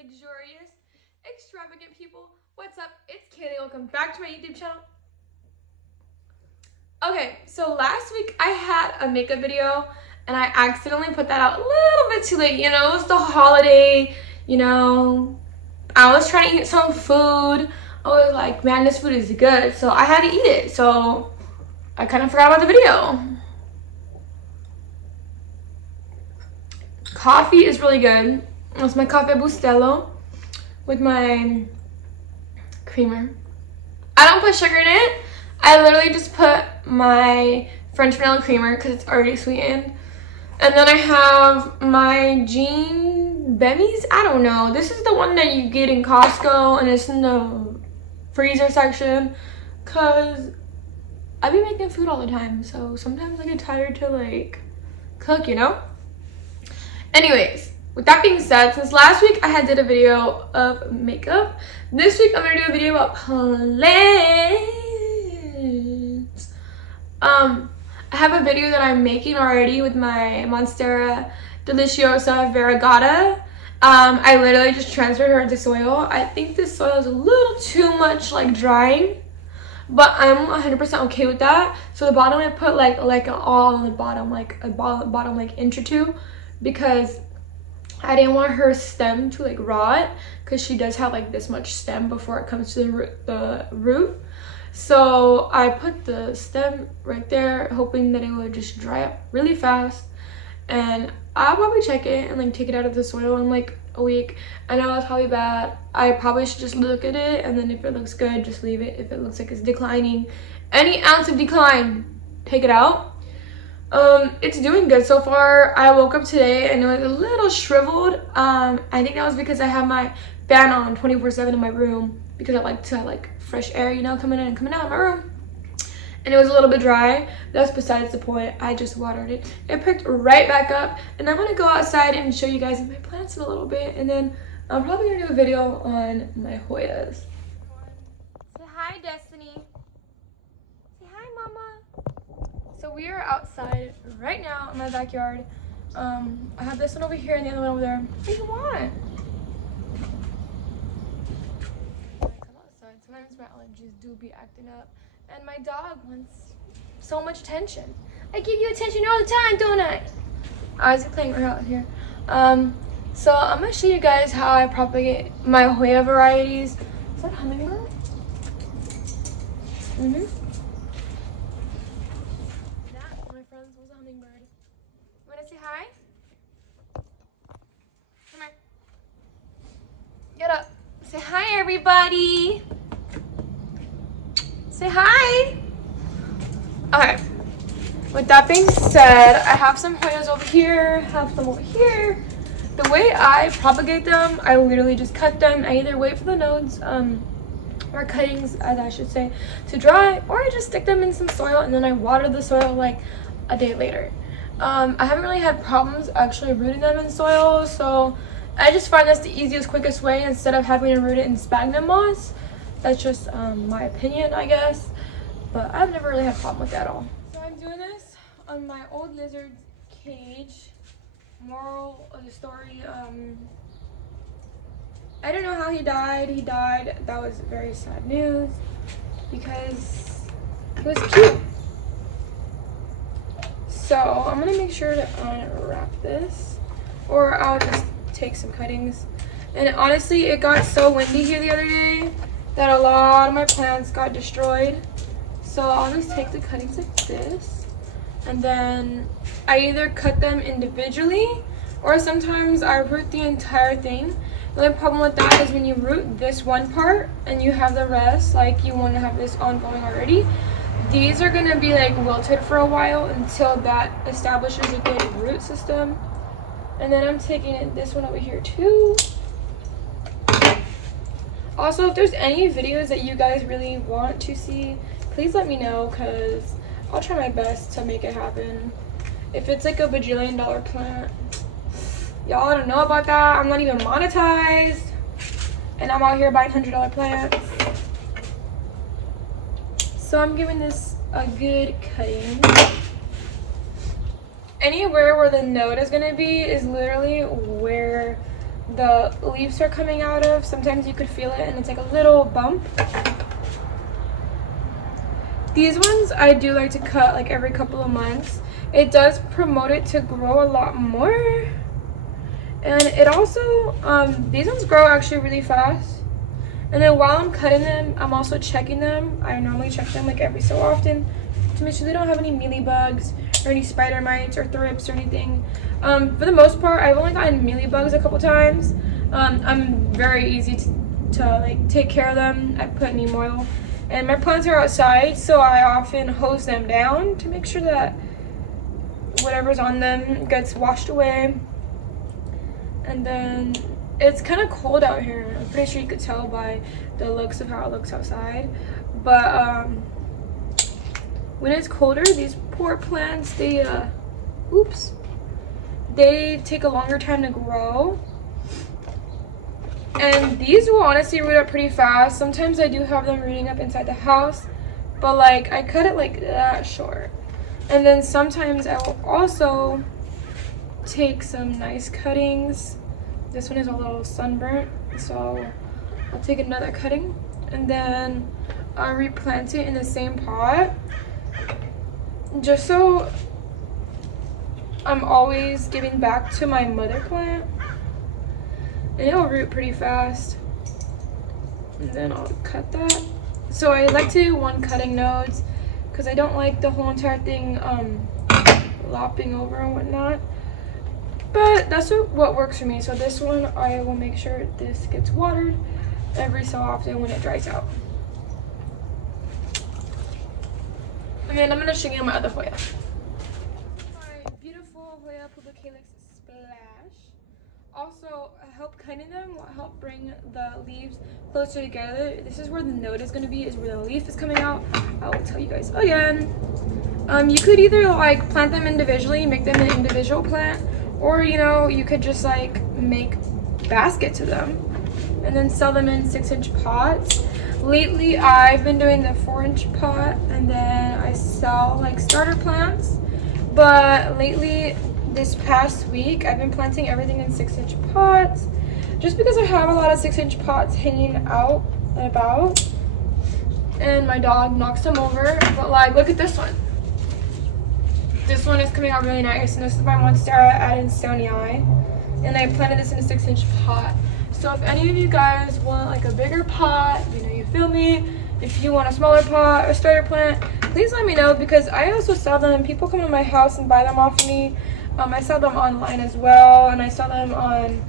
luxurious, extravagant people. What's up? It's Kaylee. Welcome back to my YouTube channel. Okay, so last week I had a makeup video and I accidentally put that out a little bit too late. You know, it was the holiday, you know, I was trying to eat some food. I was like, man, this food is good, so I had to eat it. So I kind of forgot about the video. Coffee is really good. It's my Cafe Bustelo with my creamer. I don't put sugar in it. I literally just put my French vanilla creamer because it's already sweetened. And then I have my Jean Bemis. I don't know. This is the one that you get in Costco and it's in the freezer section because I be making food all the time. So sometimes I get tired to like cook, you know? Anyways, with that being said, since last week I did a video of makeup, this week I'm gonna do a video about plants. I have a video that I'm making already with my Monstera Deliciosa Variegata. I literally just transferred her into soil. I think this soil is a little too much like drying, but I'm 100% okay with that. So the bottom I put like an all on the bottom, like a bottom like inch or two, because I didn't want her stem to like rot, because she does have like this much stem before it comes to the root. So I put the stem right there, hoping that it would just dry up really fast, and I'll probably check it and like take it out of the soil in like a week. I know it's probably bad. I probably should just look at it, and then if it looks good, just leave it. If it looks like it's declining, any ounce of decline, take it out. It's doing good so far. I woke up today and it was a little shriveled. I think that was because I have my fan on 24/7 in my room, because I like to have like fresh air, you know, coming in and coming out of my room. And it was a little bit dry. That's besides the point. I just watered it. It picked right back up, and I'm gonna go outside and show you guys my plants in a little bit, and then I'm probably gonna do a video on my Hoyas. Say hi, Destiny. Say hi, Mama. So we are outside right now in my backyard. I have this one over here and the other one over there. What do you want? When I come outside, sometimes my allergies do be acting up, and my dog wants so much attention. I give you attention all the time, don't I? I was playing her out here. So I'm gonna show you guys how I propagate my Hoya varieties. Is that a hummingbird? Mm-hmm. Was a hummingbird. Wanna say hi? Come here. Get up. Say hi, everybody. Say hi. Okay. With that being said, I have some Hoyas over here, have some over here. The way I propagate them, I literally just cut them. I either wait for the nodes, or cuttings, as I should say, to dry, or I just stick them in some soil and then I water the soil like a day later. I haven't really had problems actually rooting them in soil, so I just find that's the easiest, quickest way instead of having to root it in sphagnum moss. That's just my opinion, I guess, but I've never really had a problem with that at all. So I'm doing this on my old lizard cage. Moral of the story, I don't know how he died. He died. That was very sad news because he was cute. So I'm gonna make sure to unwrap this, or I'll just take some cuttings. And honestly, it got so windy here the other day that a lot of my plants got destroyed. So I'll just take the cuttings like this, and then I either cut them individually, or sometimes I root the entire thing. The only problem with that is when you root this one part and you have the rest, like you want to have this ongoing already, these are gonna be like wilted for a while until that establishes a good root system. And then I'm taking this one over here too. Also, if there's any videos that you guys really want to see, please let me know, because I'll try my best to make it happen. If it's like a bajillion-dollar plant, y'all don't know about that. I'm not even monetized, and I'm out here buying $100 plants. So I'm giving this a good cutting. Anywhere where the node is going to be is literally where the leaves are coming out of. Sometimes you could feel it and it's like a little bump. These ones I do like to cut like every couple of months. It does promote it to grow a lot more. And it also, these ones grow actually really fast. And then while I'm cutting them, I'm also checking them. I normally check them like every so often to make sure they don't have any mealybugs or any spider mites or thrips or anything. For the most part, I've only gotten mealybugs a couple times. I'm very easy to like take care of them. I put neem oil. And my plants are outside, so I often hose them down to make sure that whatever's on them gets washed away. And then it's kind of cold out here. I'm pretty sure you could tell by the looks of how it looks outside. But when it's colder, these poor plants, they take a longer time to grow. And these will honestly root up pretty fast. Sometimes I do have them rooting up inside the house, but like I cut it like that short. And then sometimes I will also take some nice cuttings. This one is a little sunburnt, so I'll take another cutting and then I'll replant it in the same pot, just so I'm always giving back to my mother plant. And it'll root pretty fast. And then I'll cut that. So I like to do one cutting nodes because I don't like the whole entire thing lopping over and whatnot. But that's what works for me. So this one, I will make sure this gets watered every so often when it dries out. And then I'm going to show you my other Hoya. My beautiful Hoya propagate splash. Also, help cutting them will help bring the leaves closer together. This is where the node is going to be, is where the leaf is coming out. I will tell you guys again. You could either like plant them individually, make them an individual plant, or you know, you could just like make baskets of them and then sell them in 6-inch pots. Lately, I've been doing the 4-inch pot and then I sell like starter plants. But lately, this past week, I've been planting everything in 6-inch pots just because I have a lot of 6-inch pots hanging out and about. And my dog knocks them over. But like, look at this one. This one is coming out really nice, and this is my Monstera Adansonii, and I planted this in a 6-inch pot. So if any of you guys want like a bigger pot, you know, you feel me, if you want a smaller pot or starter plant, please let me know, because I also sell them. People come to my house and buy them off of me. I sell them online as well, and I sell them on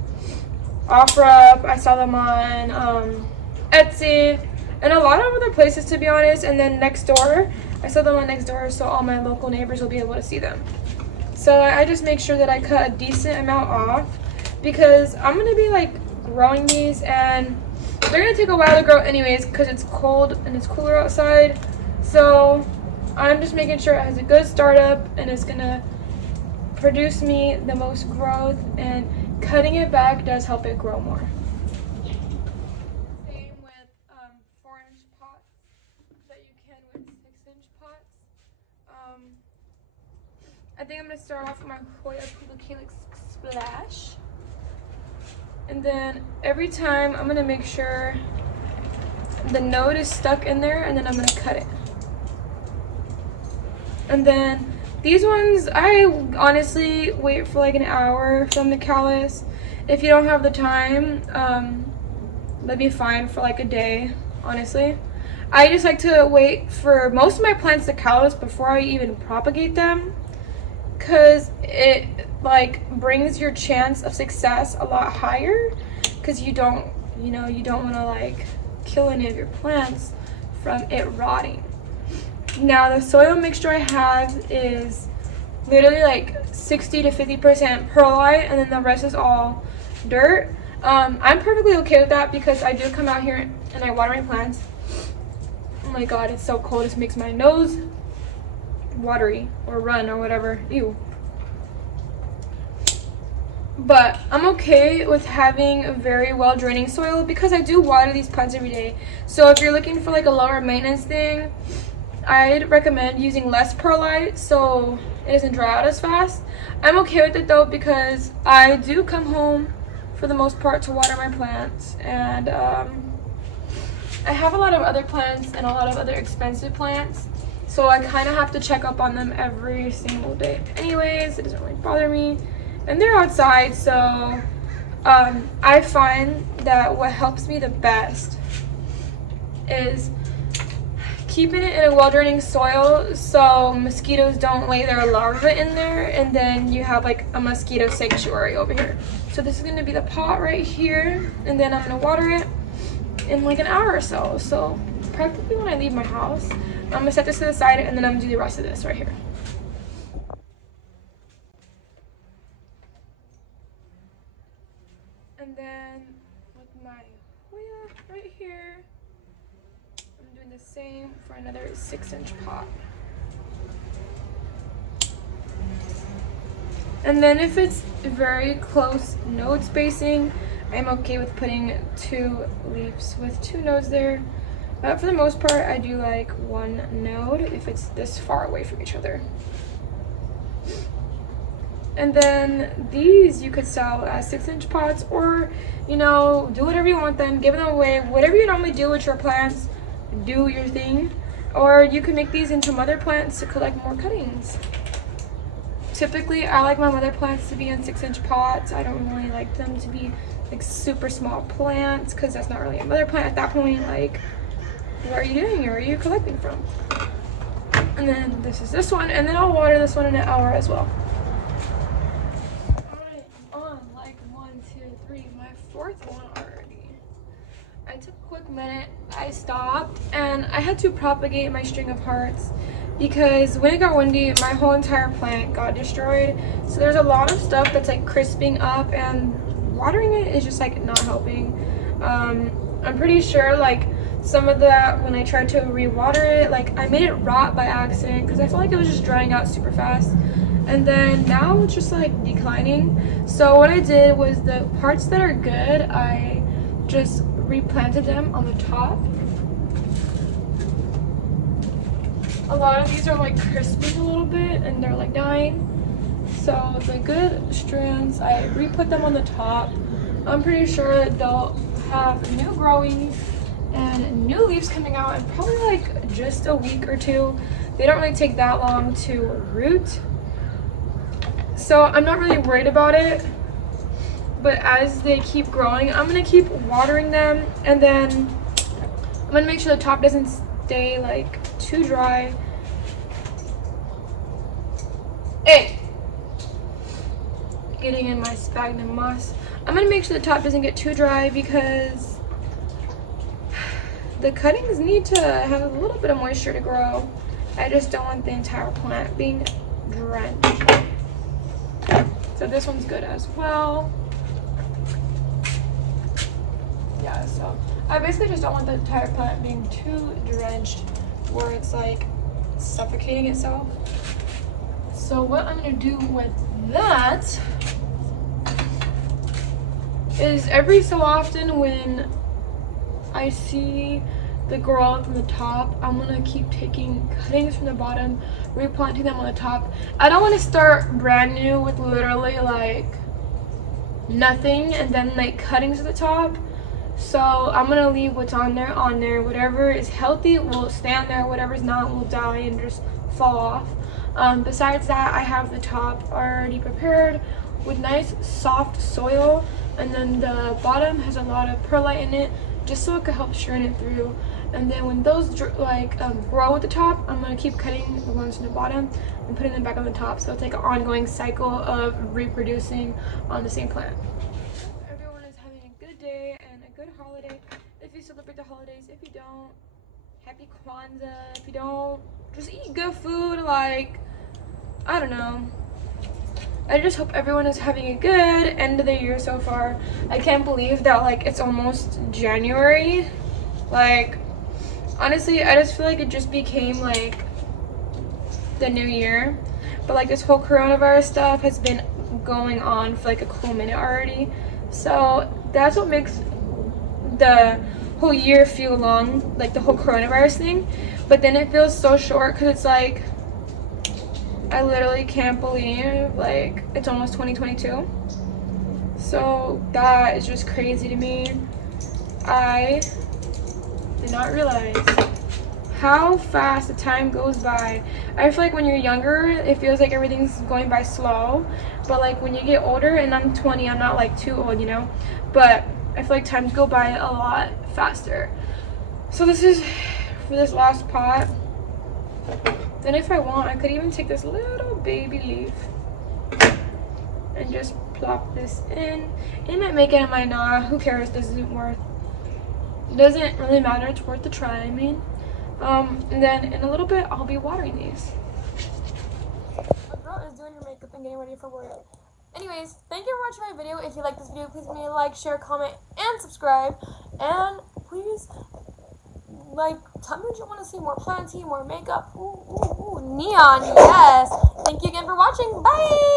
OfferUp, I sell them on Etsy, and a lot of other places, to be honest. And then Nextdoor, I sell them on Nextdoor, so all my local neighbors will be able to see them. So I just make sure that I cut a decent amount off, because I'm going to be like growing these, and they're going to take a while to grow anyways because it's cold and it's cooler outside. So I'm just making sure it has a good startup and it's going to produce me the most growth, and cutting it back does help it grow more. Same with 4-inch pots that you can with 6-inch pots. I think I'm going to start off with my Hoya propagate splash. And then every time I'm going to make sure the node is stuck in there, and then I'm going to cut it. And then these ones, I honestly wait for like an hour from the callus. If you don't have the time, that'd be fine for like a day, honestly. I just like to wait for most of my plants to callus before I even propagate them, because it like brings your chance of success a lot higher, because you don't want to like kill any of your plants from it rotting. Now the soil mixture I have is literally like 60 to 50% perlite, and then the rest is all dirt. I'm perfectly okay with that because I do come out here and I water my plants. Oh my god, it's so cold, it makes my nose watery or run or whatever. Ew. But I'm okay with having a very well draining soil because I do water these plants every day. So if you're looking for like a lower maintenance thing, I'd recommend using less perlite so it doesn't dry out as fast. I'm okay with it though because I do come home for the most part to water my plants. And I have a lot of other plants and a lot of other expensive plants, so I kind of have to check up on them every single day. Anyways, it doesn't really bother me. And they're outside, so I find that what helps me the best is keeping it in a well-draining soil so mosquitoes don't lay their larvae in there, and then you have like a mosquito sanctuary over here. So this is going to be the pot right here, and then I'm going to water it in like an hour or so. So practically when I leave my house, I'm going to set this to the side, and then I'm going to do the rest of this right here. And then with my Hoya right here, I'm doing the same for another 6-inch pot. And then if it's very close node spacing, I'm okay with putting 2 leaves with 2 nodes there. But for the most part, I do like 1 node if it's this far away from each other. And then these you could sell as 6-inch pots, or, you know, do whatever you want them, give them away, whatever you normally do with your plants, do your thing. Or you can make these into mother plants to collect more cuttings. Typically, I like my mother plants to be in 6-inch pots. I don't really like them to be like super small plants, because that's not really a mother plant at that point. Like, what are you doing? Where are you collecting from? And then this is this one, and then I'll water this one in an hour as well. My 4th one already. I took a quick minute, I stopped, and I had to propagate my string of hearts because when it got windy, my whole entire plant got destroyed. So there's a lot of stuff that's like crisping up, and watering it is just like not helping. I'm pretty sure like some of that, when I tried to re-water it, like I made it rot by accident because I felt like it was just drying out super fast. And then now it's just like declining. So what I did was the parts that are good, I just replanted them on the top. A lot of these are like crisping a little bit and they're like dying. So the good strands, I re-put them on the top. I'm pretty sure they'll have new growing and new leaves coming out in probably like just a week or 2. They don't really take that long to root. So I'm not really worried about it, but as they keep growing, I'm gonna keep watering them, and then I'm gonna make sure the top doesn't stay like too dry. Hey! Getting in my sphagnum moss. I'm gonna make sure the top doesn't get too dry because the cuttings need to have a little bit of moisture to grow. I just don't want the entire plant being drenched. So this one's good as well. Yeah, so I basically just don't want the entire plant being too drenched where it's like suffocating itself. So what I'm gonna do with that is every so often when I see the growth from the top, I'm gonna keep taking cuttings from the bottom, replanting them on the top. I don't want to start brand new with literally like nothing and then like cuttings at the top. So I'm gonna leave what's on there. Whatever is healthy will stay on there, whatever's not will die and just fall off. Besides that, I have the top already prepared with nice soft soil, and then the bottom has a lot of perlite in it just so it could help strain it through. And then when those grow at the top, I'm gonna keep cutting the ones from the bottom and putting them back on the top. So it's like an ongoing cycle of reproducing on the same plant. Everyone is having a good day and a good holiday. If you celebrate the holidays, if you don't, happy Kwanzaa. If you don't, just eat good food. Like, I don't know. I just hope everyone is having a good end of the year so far. I can't believe that like it's almost January. Like, honestly, I just feel like it just became like the new year. But like this whole coronavirus stuff has been going on for like a cool minute already. So that's what makes the whole year feel long, like the whole coronavirus thing. But then it feels so short because it's like, I literally can't believe like it's almost 2022. So that is just crazy to me. I did not realize how fast the time goes by. I feel like when you're younger, it feels like everything's going by slow. But like when you get older, and I'm 20, I'm not like too old, you know? But I feel like times go by a lot faster. So this is for this last pot. Then if I want, I could even take this little baby leaf and just plop this in. It might make it, it might not. Who cares? Doesn't really matter. It's worth the try, I mean. And then in a little bit, I'll be watering these. My girl is doing her makeup and getting ready for work. Anyways, thank you for watching my video. If you like this video, please give me a like, share, comment, and subscribe. And please, like, tell me what you want to see. More planting, more makeup. Ooh, ooh, ooh, neon, yes. Thank you again for watching. Bye!